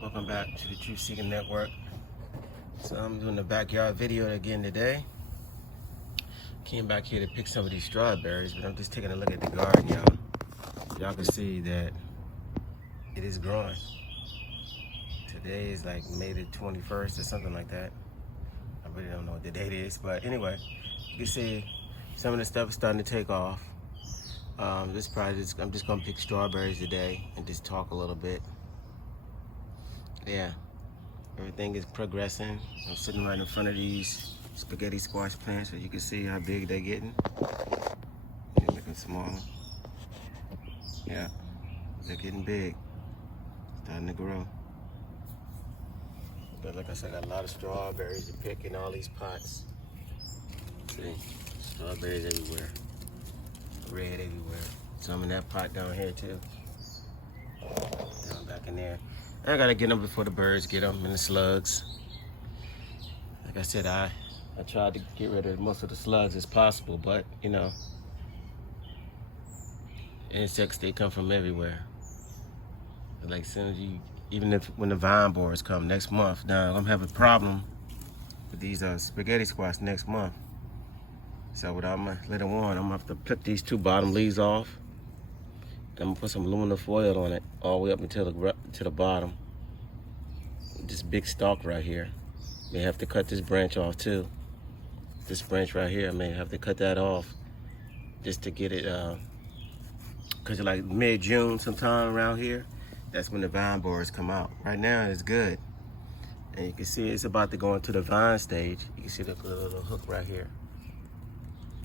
Welcome back to the Truth Seeking Network. So I'm doing the backyard video again today. Came back here to pick some of these strawberries, but I'm just taking a look at the garden, y'all. Y'all can see that it is growing. Today is like May the 21st or something like that. I really don't know what the date is, but anyway, you can see some of the stuff is starting to take off. I'm just gonna pick strawberries today and just talk a little bit. Yeah, everything is progressing. I'm sitting right in front of these spaghetti squash plants, so you can see how big they're getting. They're looking small. Yeah, they're getting big, starting to grow. But like I said, I got a lot of strawberries to pick in all these pots. See, strawberries everywhere, red everywhere. Some in that pot down here too. Down back in there. I gotta get them before the birds get them and the slugs. Like I said, I tried to get rid of most of the slugs as possible, but you know, insects, they come from everywhere. Like as soon as when the vine borers come next month, now I'm gonna have a problem with these spaghetti squash next month. So what later on, I'm gonna have to clip these two bottom leaves off. And I'm gonna put some aluminum foil on it all the way up until the bottom. This big stalk right here. May have to cut this branch off too. This branch right here, I may have to cut that off just to get it, cause like mid-June sometime around here, that's when the vine borers come out. Right now it's good. And you can see it's about to go into the vine stage. You can see the little hook right here.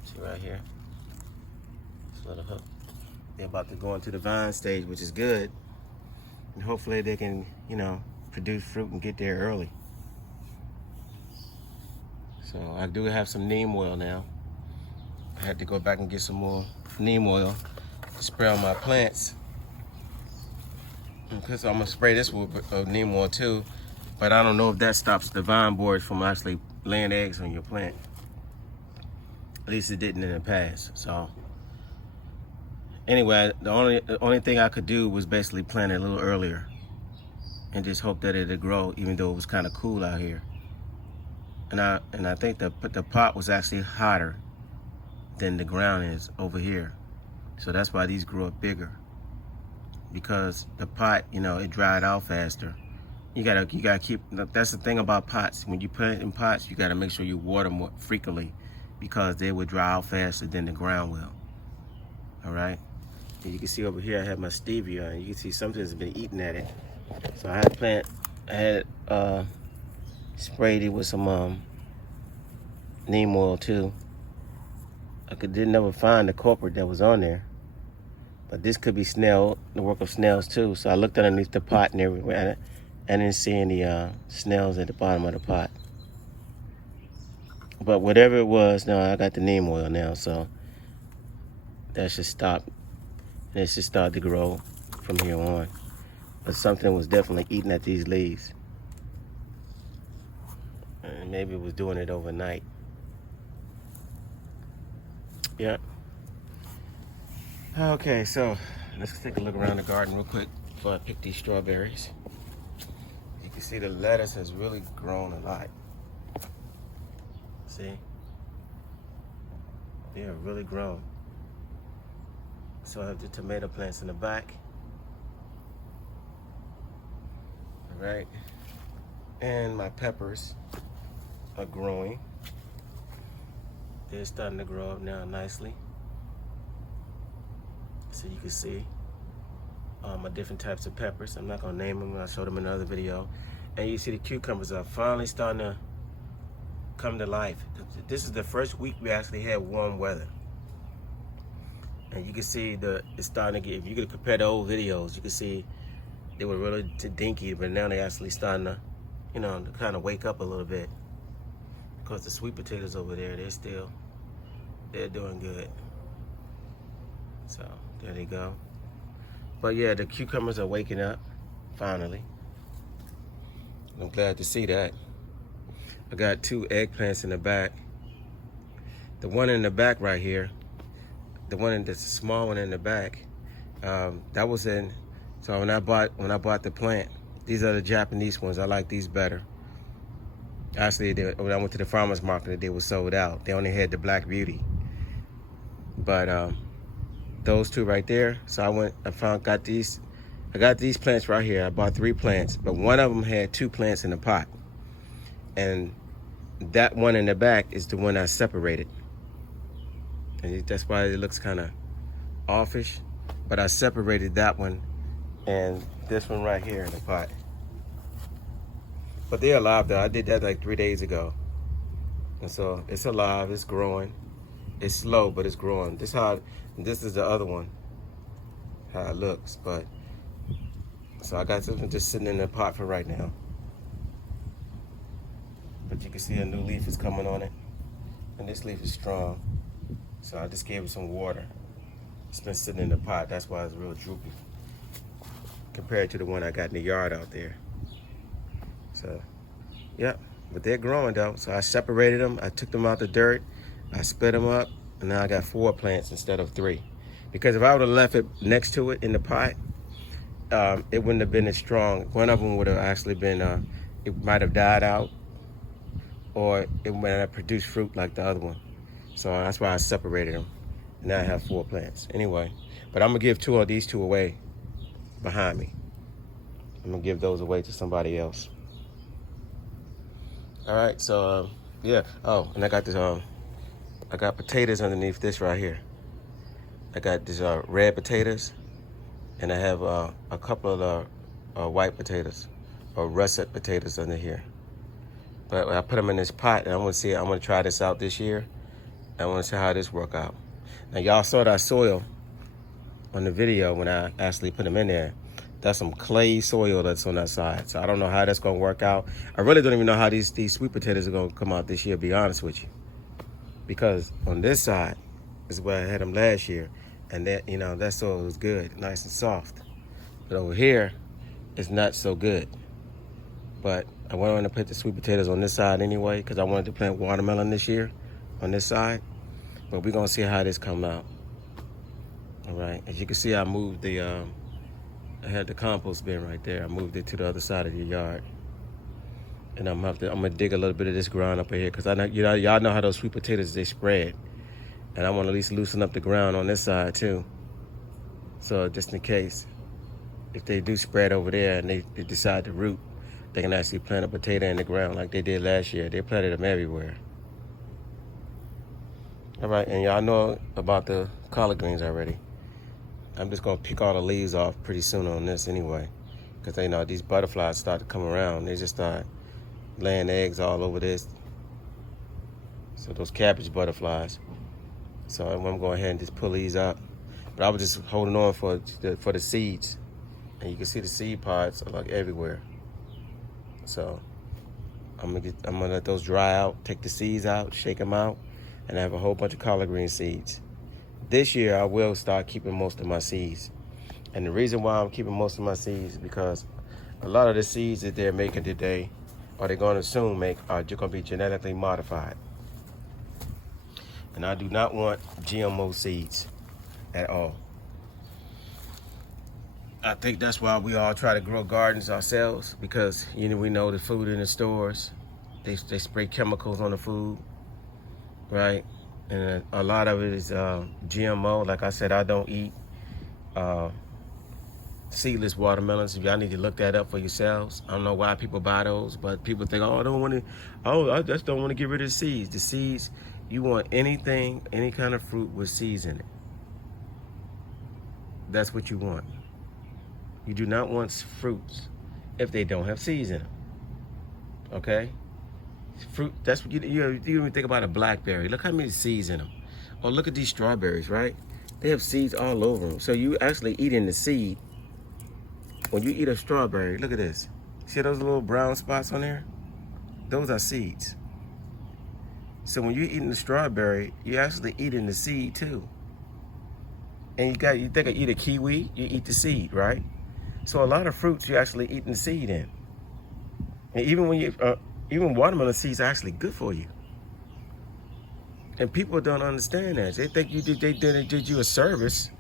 See right here? This little hook. They're about to go into the vine stage, which is good. And hopefully they can, you know, produce fruit and get there early. So I do have some neem oil now. I had to go back and get some more neem oil to spray on my plants. Because I'm gonna spray this with neem oil too, but I don't know if that stops the vine borers from actually laying eggs on your plant. At least it didn't in the past. So anyway, the only thing I could do was basically plant it a little earlier and just hope that it'd grow, even though it was kind of cool out here. And I think the pot was actually hotter than the ground is over here. So that's why these grew up bigger. Because the pot, you know, it dried out faster. You gotta keep, that's the thing about pots. When you put it in pots, you gotta make sure you water more frequently because they will dry out faster than the ground will. All right? And you can see over here, I have my stevia, and you can see something's been eating at it. So I had sprayed it with some neem oil too. Didn't never find the culprit that was on there. But this could be the work of snails too. So I looked underneath the pot and everywhere. I didn't see any snails at the bottom of the pot. But whatever it was, no, I got the neem oil now, so that should stop. And it should start to grow from here on. But something was definitely eating at these leaves. And maybe it was doing it overnight. Yeah. Okay, so let's take a look around the garden real quick before I pick these strawberries. You can see the lettuce has really grown a lot. See? They have really grown. So I have the tomato plants in the back. All right. And my peppers are growing. They're starting to grow up now nicely. So you can see my different types of peppers. I'm not gonna name them, I'll show them in another video. And you see the cucumbers are finally starting to come to life. This is the first week we actually had warm weather. And you can see it's starting to get, if you could compare the old videos, you can see they were really dinky, but now they're actually starting to, you know, to kind of wake up a little bit. Because the sweet potatoes over there, they're doing good. So there they go. But yeah, the cucumbers are waking up, finally. I'm glad to see that. I got 2 eggplants in the back. The one in the back right here, the one that's the small one in the back, that was in. So when I bought the plant, These are the Japanese ones. I like these better. Actually, when I went to the farmer's market, they were sold out. They only had the Black Beauty. But those two right there. So got these. I got these plants right here. I bought 3 plants, but one of them had 2 plants in the pot. And that one in the back is the one I separated. And that's why it looks kind of offish. But I separated that one and this one right here in the pot. But they're alive though. I did that like 3 days ago. And so it's alive, it's growing. It's slow, but it's growing. This is the other one, how it looks. But so I got something just sitting in the pot for right now. But you can see a new leaf is coming on it. And this leaf is strong. So I just gave it some water. It's been sitting in the pot, that's why it's real droopy compared to the one I got in the yard out there. So, yeah, but they're growing though. So I separated them, I took them out the dirt, I split them up, and now I got 4 plants instead of 3. Because if I would have left it next to it in the pot, it wouldn't have been as strong. One of them would have actually been, it might have died out, or it might have produced fruit like the other one. So that's why I separated them. Now I have 4 plants. Anyway, but I'm gonna give these two away behind me. I'm gonna give those away to somebody else. All right, so yeah. Oh, and I got this. I got potatoes underneath this right here. I got these red potatoes, and I have a couple of white potatoes, or russet potatoes under here. But I put them in this pot, and I'm gonna try this out this year. I want to see how this work out. Now y'all saw that soil on the video when I actually put them in there. That's some clay soil that's on that side. So I don't know how that's gonna work out. I really don't even know how these sweet potatoes are gonna come out this year, to be honest with you. Because on this side is where I had them last year. And that soil was good, nice and soft. But over here, it's not so good. But I wanted to put the sweet potatoes on this side anyway, because I wanted to plant watermelon this year on this side. But we're gonna see how this come out. All right, as you can see, I moved I had the compost bin right there. I moved it to the other side of the yard. And I'm gonna dig a little bit of this ground up here, because I know, y'all know how those sweet potatoes, they spread. And I want to at least loosen up the ground on this side too. So just in case, if they do spread over there and they decide to root, they can actually plant a potato in the ground like they did last year. They planted them everywhere. All right, and y'all know about the collard greens already. I'm just gonna pick all the leaves off pretty soon on this anyway, because these butterflies start to come around. They just start laying eggs all over this. So those cabbage butterflies. So I'm gonna go ahead and just pull these up. But I was just holding on for the seeds, and you can see the seed pods are like everywhere. So I'm gonna let those dry out, take the seeds out, shake them out, and I have a whole bunch of collard green seeds. This year, I will start keeping most of my seeds. And the reason why I'm keeping most of my seeds is because a lot of the seeds that they're making today, or they're going to soon make, are going to be genetically modified. And I do not want GMO seeds at all. I think that's why we all try to grow gardens ourselves, because we know the food in the stores, they spray chemicals on the food, right? And a lot of it is GMO. Like I said, I don't eat seedless watermelons. Y'all need to look that up for yourselves. I don't know why people buy those, but people think, I just don't want to get rid of the seeds. The seeds, you want any kind of fruit with seeds in it. That's what you want. You do not want fruits if they don't have seeds in them. Okay? Fruit, that's what you even think about a blackberry. Look how many seeds in them. Or look at these strawberries, right? They have seeds all over them. So you actually eating the seed. When you eat a strawberry, look at this. See those little brown spots on there? Those are seeds. So when you're eating the strawberry, you're actually eating the seed too. And you think I eat a kiwi, you eat the seed, right? So a lot of fruits you're actually eating the seed in. And even watermelon seeds are actually good for you. And people don't understand that. They think they did you a service,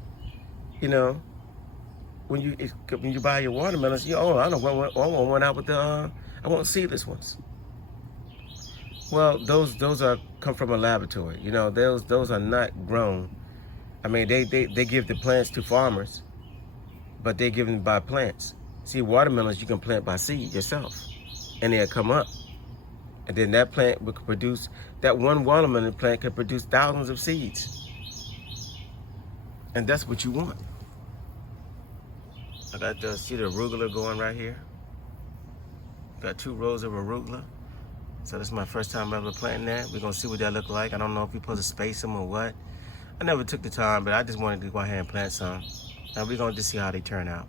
when you buy your watermelons, I don't want one out with the I want seedless ones. Well, those come from a laboratory. Those are not grown. I mean, they give the plants to farmers, but they're given by plants. See, watermelons you can plant by seed yourself, and they'll come up. And then that plant will produce, that one watermelon plant can produce thousands of seeds. And that's what you want. I got see the arugula going right here. Got 2 rows of arugula. So this is my first time ever planting that. We're gonna see what that look like. I don't know if we're supposed to space them or what. I never took the time, but I just wanted to go ahead and plant some. Now we're gonna just see how they turn out.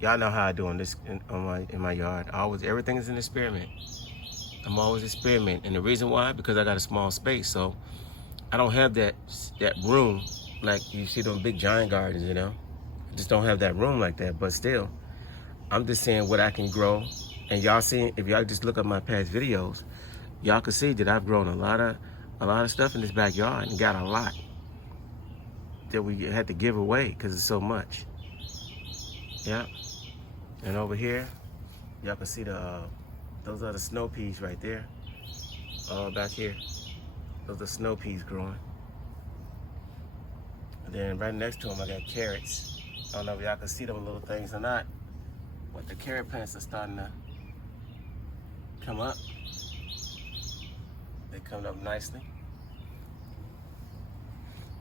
Y'all know how I do on this in my yard. Everything is an experiment. I'm always experimenting, and the reason why, because I got a small space, so I don't have that room like you see them big giant gardens. I just don't have that room like that. But still, I'm just saying what I can grow, and y'all see, if y'all just look at my past videos, y'all can see that I've grown a lot of stuff in this backyard and got a lot that we had to give away because it's so much. Yeah, and over here, y'all can see those are the snow peas right there. Back here, those are snow peas growing. And then right next to them, I got carrots. I don't know if y'all can see them little things or not, but the carrot plants are starting to come up. They're coming up nicely.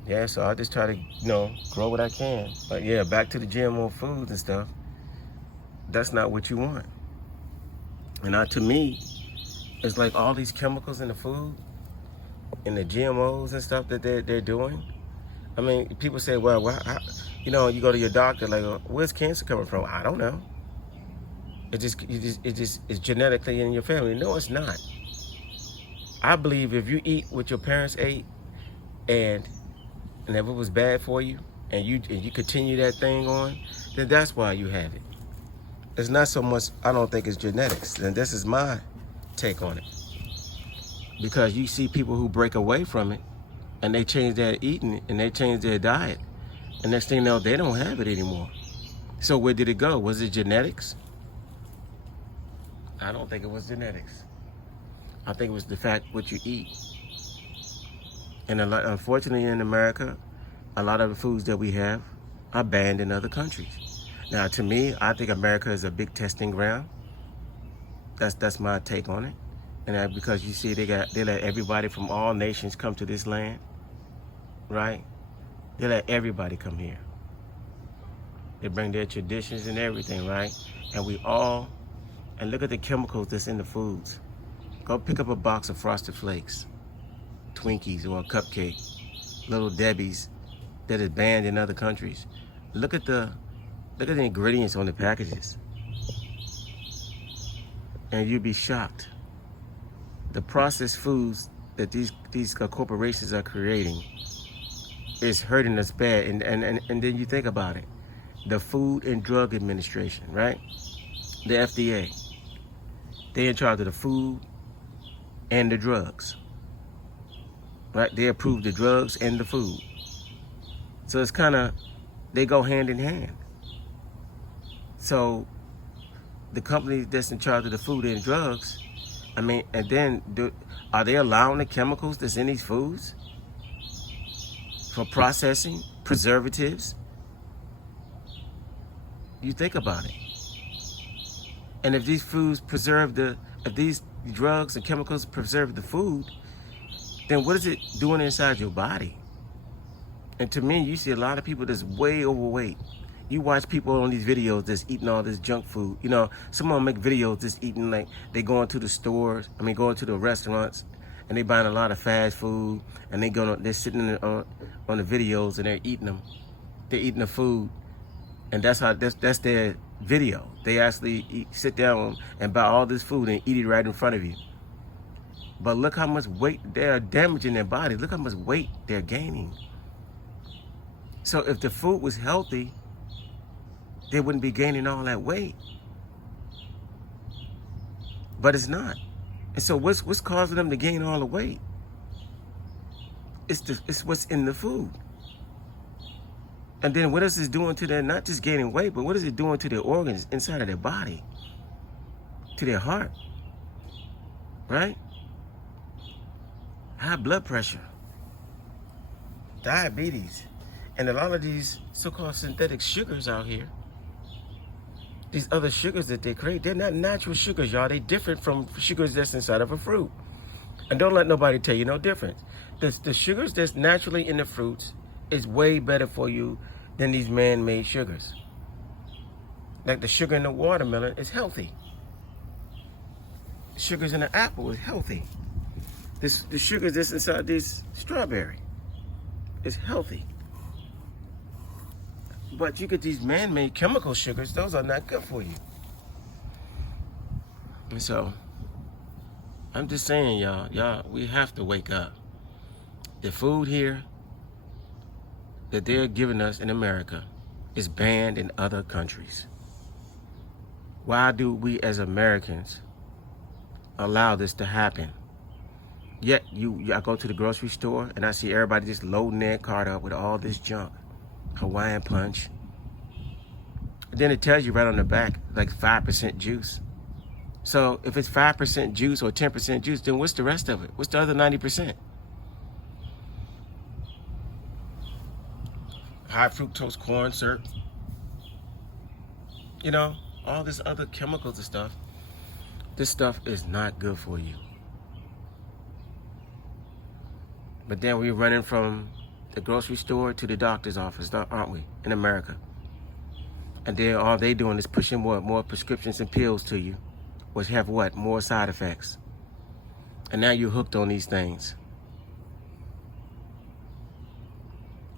Yeah, so I just try to, grow what I can. But yeah, back to the GMO foods and stuff. That's not what you want. And to me, it's like all these chemicals in the food and the GMOs and stuff that they're doing. I mean, people say, well, you go to your doctor, like, where's cancer coming from? I don't know. It's genetically in your family. No, it's not. I believe if you eat what your parents ate, and if it was bad for you, and you continue that thing on, then that's why you have it. It's not so much, I don't think it's genetics. And this is my take on it. Because you see people who break away from it and they change their eating and they change their diet. And next thing you know, they don't have it anymore. So where did it go? Was it genetics? I don't think it was genetics. I think it was the fact what you eat. And unfortunately in America, a lot of the foods that we have are banned in other countries. Now, to me, I think America is a big testing ground. That's my take on it. And because you see, they let everybody from all nations come to this land, right? They let everybody come here. They bring their traditions and everything, right? And and look at the chemicals that's in the foods. Go pick up a box of Frosted Flakes, Twinkies, or a cupcake, Little Debbie's that is banned in other countries. Look at the ingredients on the packages, and you'd be shocked. The processed foods that these corporations are creating is hurting us bad. And then you think about it. The Food and Drug Administration, right? The FDA. They're in charge of the food and the drugs, right? They approve the drugs and the food. So it's they go hand in hand. So the company that's in charge of the food and drugs, I mean, and then are they allowing the chemicals that's in these foods for processing, preservatives? You think about it. And if these foods if these drugs and chemicals preserve the food, then what is it doing inside your body? And to me, you see a lot of people that's way overweight. You watch people on these videos that's eating all this junk food. Some of them make videos that's eating, like they going to the stores, going to the restaurants, and they buying a lot of fast food, and they're sitting on the videos and they're eating them. They're eating the food, and that's their video. They actually sit down and buy all this food and eat it right in front of you. But look how much weight they're damaging their body. Look how much weight they're gaining. So if the food was healthy, they wouldn't be gaining all that weight. But it's not. And so what's causing them to gain all the weight? It's what's in the food. And then what is this doing to their, not just gaining weight, but what is it doing to their organs inside of their body, to their heart, right? High blood pressure, diabetes, and a lot of these so-called synthetic sugars out here, these other sugars that they create, they're not natural sugars, y'all. They're different from sugars that's inside of a fruit. And don't let nobody tell you no difference. The sugars that's naturally in the fruits is way better for you than these man-made sugars. Like the sugar in the watermelon is healthy. Sugars in the apple is healthy. The sugars that's inside this strawberry is healthy. But you get these man-made chemical sugars, those are not good for you. And so, I'm just saying, y'all, we have to wake up. The food here that they're giving us in America is banned in other countries. Why do we as Americans allow this to happen? Yet, I go to the grocery store and I see everybody just loading their cart up with all this junk. Hawaiian punch. And then it tells you right on the back, like 5% juice. So if it's 5% juice or 10% juice, then what's the rest of it? What's the other 90%? High fructose corn syrup. You know, all this other chemicals and stuff. This stuff is not good for you. But then we're running from the grocery store to the doctor's office, aren't we, in America? And then all they doing is pushing more prescriptions and pills to you, which have what? More side effects. And now you're hooked on these things.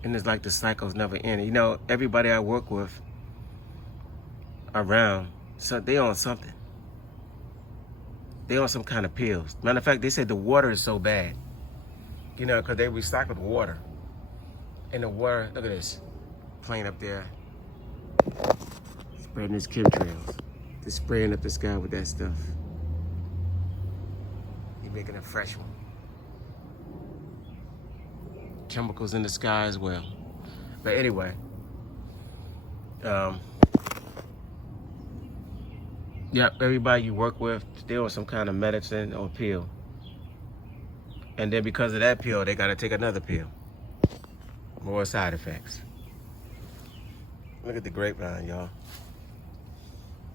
And it's like the cycle's never ending. You know, everybody I work with around, so they on something. They on some kind of pills. Matter of fact, they said the water is so bad. You know, because they recycled water. And the water, look at this plane up there, spreading its chemtrails. They're spraying up the sky with that stuff. You're making a fresh one. Chemicals in the sky as well. But anyway, yeah, everybody you work with, they're on some kind of medicine or pill. And then because of that pill, they got to take another pill. More side effects. Look at the grapevine, y'all.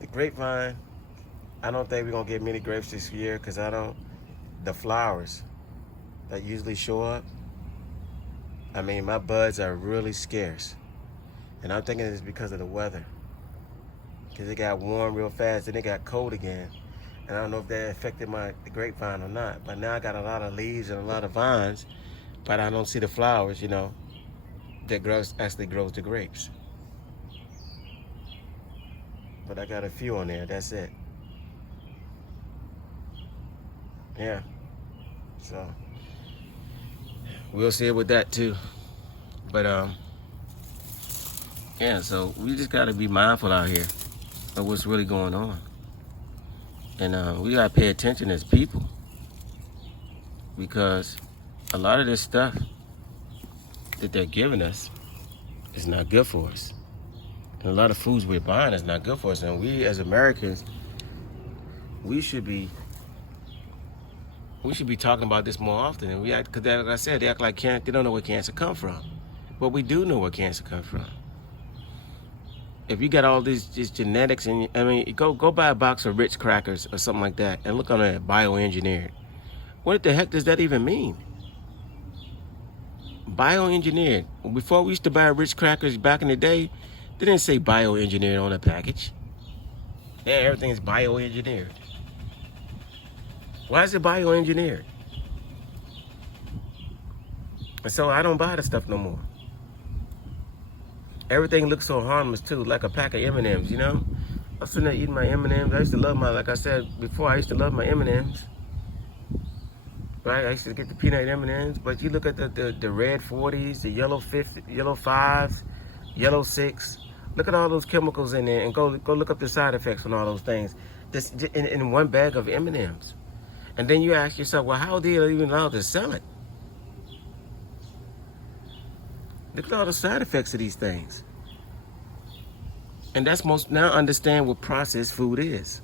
The grapevine, I don't think we're going to get many grapes this year because the flowers that usually show up, I mean, my buds are really scarce. And I'm thinking it's because of the weather. Because it got warm real fast, then it got cold again. And I don't know if that affected the grapevine or not. But now I got a lot of leaves and a lot of vines, but I don't see the flowers, you know, that actually grows the grapes. But I got a few on there, that's it. Yeah. So we'll see it with that too. But yeah, so we just gotta be mindful out here of what's really going on. And we gotta pay attention as people, because a lot of this stuff that they're giving us is not good for us. And a lot of foods we're buying is not good for us. And we as Americans, we should be talking about this more often. And because like I said, they act like they don't know where cancer come from. But we do know where cancer comes from. If you got all these genetics, and I mean, go buy a box of Ritz crackers or something like that, and look on it, bioengineered. What the heck does that even mean? Bioengineered. Before we used to buy Ritz crackers back in the day, they didn't say bioengineered on the package. Yeah, everything is bioengineered. Why is it bioengineered? And so I don't buy the stuff no more. Everything looks so harmless too, like a pack of M&Ms, you know? I'm sitting there eating my M&Ms. I used to love like I said before, I used to love my M&Ms. Right? I used to get the peanut M&Ms, but you look at the red 40s, the yellow 50, yellow 5s, yellow 6. Look at all those chemicals in there and go look up the side effects on all those things. This in one bag of M&Ms. And then you ask yourself, well, how are they even allowed to sell it? Look at all the side effects of these things. And that's most, now understand what processed food is.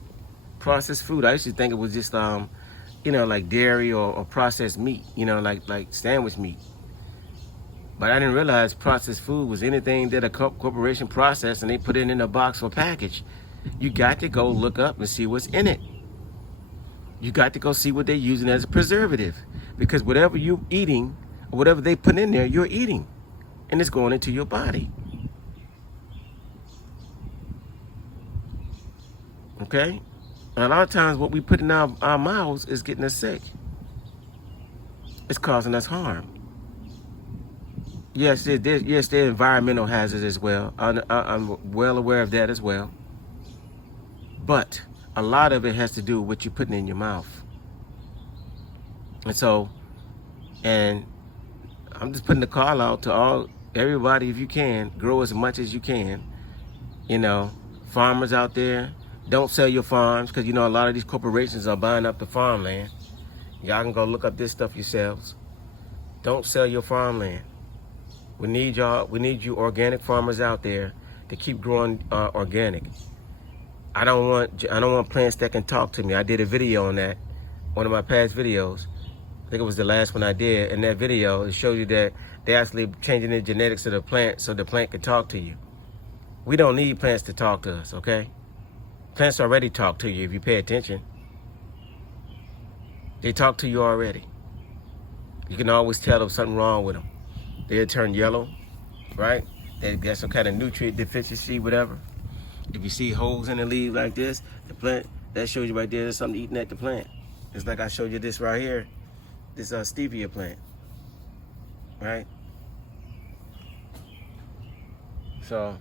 Processed food, I used to think it was just, like dairy or processed meat, like sandwich meat. But I didn't realize processed food was anything that a corporation processed and they put it in a box or package. You got to go look up and see what's in it. You got to go see what they're using as a preservative. Because whatever you're eating, or whatever they put in there, you're eating. And it's going into your body. Okay? And a lot of times what we put in our mouths is getting us sick. It's causing us harm. Yes, there are environmental hazards as well. I'm well aware of that as well. But a lot of it has to do with what you're putting in your mouth. And I'm just putting the call out to everybody, if you can, grow as much as you can. Farmers out there, don't sell your farms, because a lot of these corporations are buying up the farmland. Y'all can go look up this stuff yourselves. Don't sell your farmland. We need y'all. We need you organic farmers out there to keep growing organic. I don't want plants that can talk to me. I did a video on that, one of my past videos. I think it was the last one I did. In that video, it showed you that they're actually changing the genetics of the plant so the plant can talk to you. We don't need plants to talk to us, okay? Plants already talk to you if you pay attention. They talk to you already. You can always tell if something wrong with them. They'll turn yellow, right? They got some kind of nutrient deficiency, whatever. If you see holes in the leaf like this, the plant, that shows you right there there's something eating at the plant. It's like I showed you this right here, this stevia plant, right? So,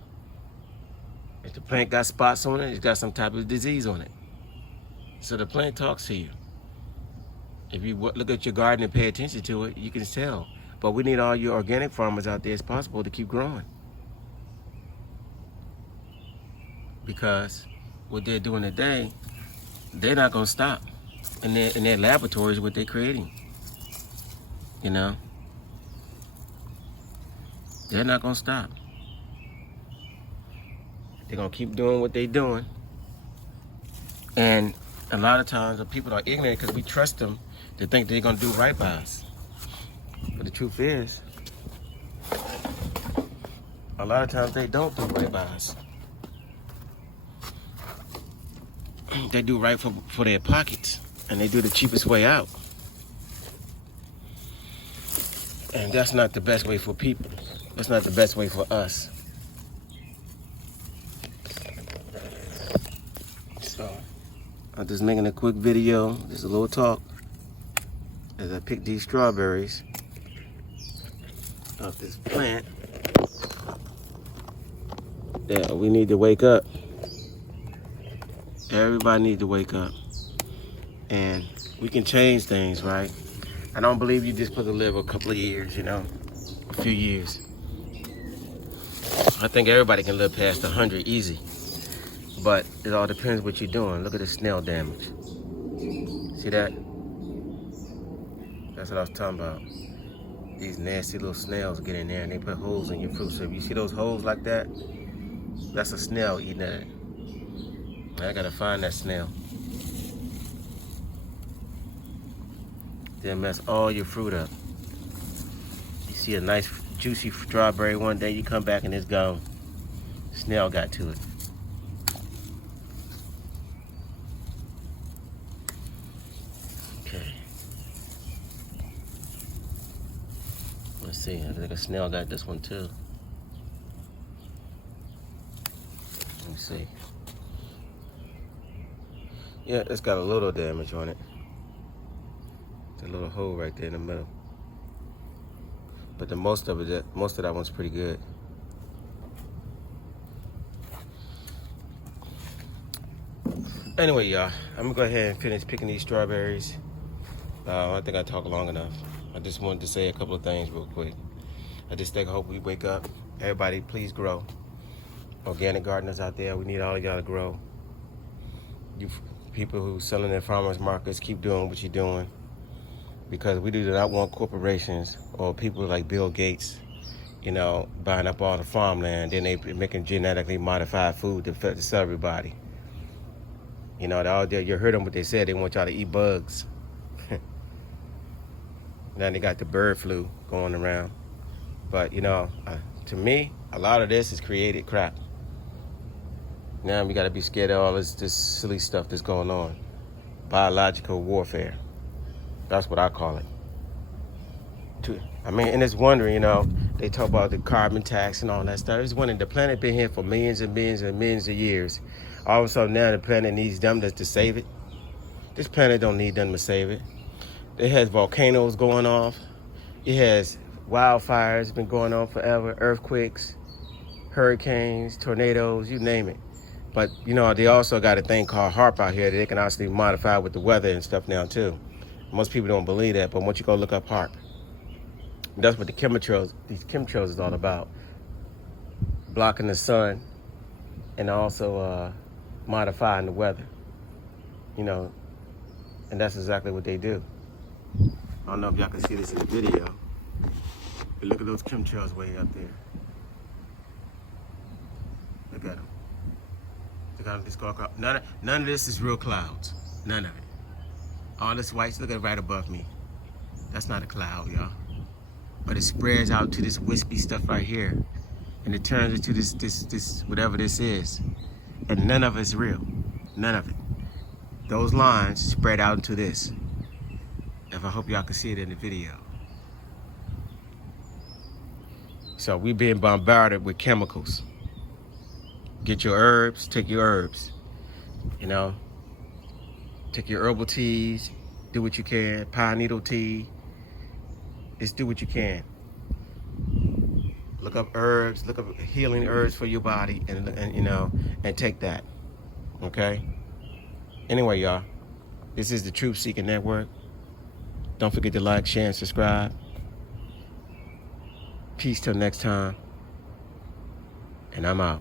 if the plant got spots on it, it's got some type of disease on it. So the plant talks to you. If you look at your garden and pay attention to it, you can tell. But we need all your organic farmers out there as possible to keep growing. Because what they're doing today, they're not going to stop. In their laboratories, what they're creating. They're not going to stop. They're going to keep doing what they're doing. And a lot of times the people are ignorant because we trust them to think they're going to do right by us. But the truth is, a lot of times they don't do right by us. They do right for their pockets, and they do the cheapest way out. And that's not the best way for people. That's not the best way for us. So, I'm just making a quick video, just a little talk, as I pick these strawberries off this plant. Yeah, we need to wake up. Everybody needs to wake up. And we can change things, right? I don't believe you just supposed to live a couple of years, a few years. I think everybody can live past 100 easy. But it all depends what you're doing. Look at the snail damage. See that? That's what I was talking about. These nasty little snails get in there and they put holes in your fruit. So if you see those holes like that, that's a snail eating at it. I gotta find that snail. They'll mess all your fruit up. You see a nice juicy strawberry one day, you come back and it's gone. Snail got to it. Okay. Let's see, I think a snail got this one too. Let me see. Yeah, it's got a little damage on it. A little hole right there in the middle. But most of that one's pretty good. Anyway, y'all, I'm gonna go ahead and finish picking these strawberries. I think I talked long enough. I just wanted to say a couple of things real quick. I hope we wake up. Everybody, please grow. Organic gardeners out there, we need all of y'all to grow. You people who selling at farmers markets, keep doing what you're doing. Because we do not want corporations or people like Bill Gates, you know, buying up all the farmland. Then they making genetically modified food to sell everybody. You know, you heard them what they said. They want y'all to eat bugs. Now they got the bird flu going around. But, you know, to me, a lot of this is created crap. Now we got to be scared of all this silly stuff that's going on. Biological warfare. That's what I call it. I mean, and it's wondering, you know, they talk about the carbon tax and all that stuff. It's wondering, the planet been here for millions and millions and millions of years. All of a sudden now the planet needs them to save it. This planet don't need them to save it. It has volcanoes going off. It has wildfires been going on forever, earthquakes, hurricanes, tornadoes, you name it. But, you know, they also got a thing called HAARP out here that they can actually modify with the weather and stuff now, too. Most people don't believe that, but once you go look up HAARP, that's what these chemtrails is all about. Blocking the sun and also modifying the weather. You know, and that's exactly what they do. I don't know if y'all can see this in the video, but look at those chemtrails way up there. Look at them. Look at this cloud. None of this is real clouds. None of it. All this white, look at it right above me. That's not a cloud, y'all. But it spreads out to this wispy stuff right here. And it turns into this whatever this is. And none of it's real. None of it. Those lines spread out into this. I hope y'all can see it in the video. So we're being bombarded with chemicals. Get your herbs, take your herbs. You know, take your herbal teas, do what you can, pine needle tea. Just do what you can. Look up herbs, look up healing herbs for your body, and you know, and take that. Okay? Anyway, y'all, this is the Truth Seeking Network. Don't forget to like, share, and subscribe. Peace till next time. And I'm out.